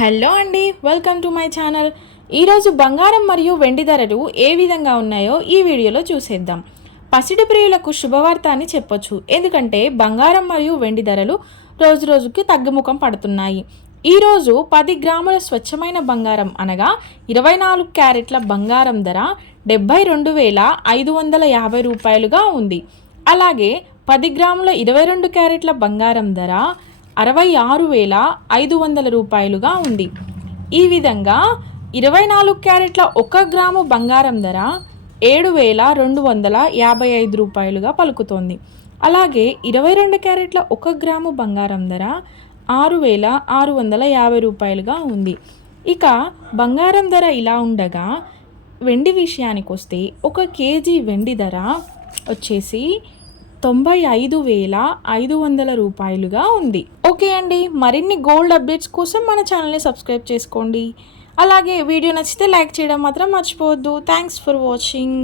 Hello అండి, welcome to my channel. ఈరోజు బంగారం మరియు వెండి ధరలు ఏ విధంగా ఉన్నాయో ఈ వీడియోలో చూసేద్దాం. పసిడి ప్రియులకు శుభవార్త అని చెప్పొచ్చు. ఎందుకంటే బంగారం మరియు వెండి ధరలు రోజు రోజుకి తగ్గుముఖం పడుతున్నాయి. ఈరోజు 10 గ్రాముల స్వచ్ఛమైన బంగారం అనగా 24 క్యారెట్ల బంగారం ధర 72,550 రూపాయలుగా ఉంది. అలాగే 10 గ్రాముల 22 క్యారెట్ల బంగారం ధర 66,500 రూపాయలుగా ఉంది. ఈ విధంగా 24 క్యారెట్ల 1 గ్రాము బంగారం ధర 7,255 రూపాయలుగా పలుకుతోంది. అలాగే 22 క్యారెట్ల 1 గ్రాము బంగారం ధర 6,650 రూపాయలుగా ఉంది. ఇక బంగారం ధర ఇలా ఉండగా వెండి విషయానికి వస్తే 1 కేజీ వెండి ధర వచ్చేసి 95,500 రూపాయలుగా ఉంది. ఓకే అండి, మరిన్ని గోల్డ్ అప్డేట్స్ కోసం మన ఛానల్ని సబ్స్క్రైబ్ చేసుకోండి. అలాగే వీడియో నచ్చితే లైక్ చేయడం మాత్రం మర్చిపోవద్దు. Thanks for watching.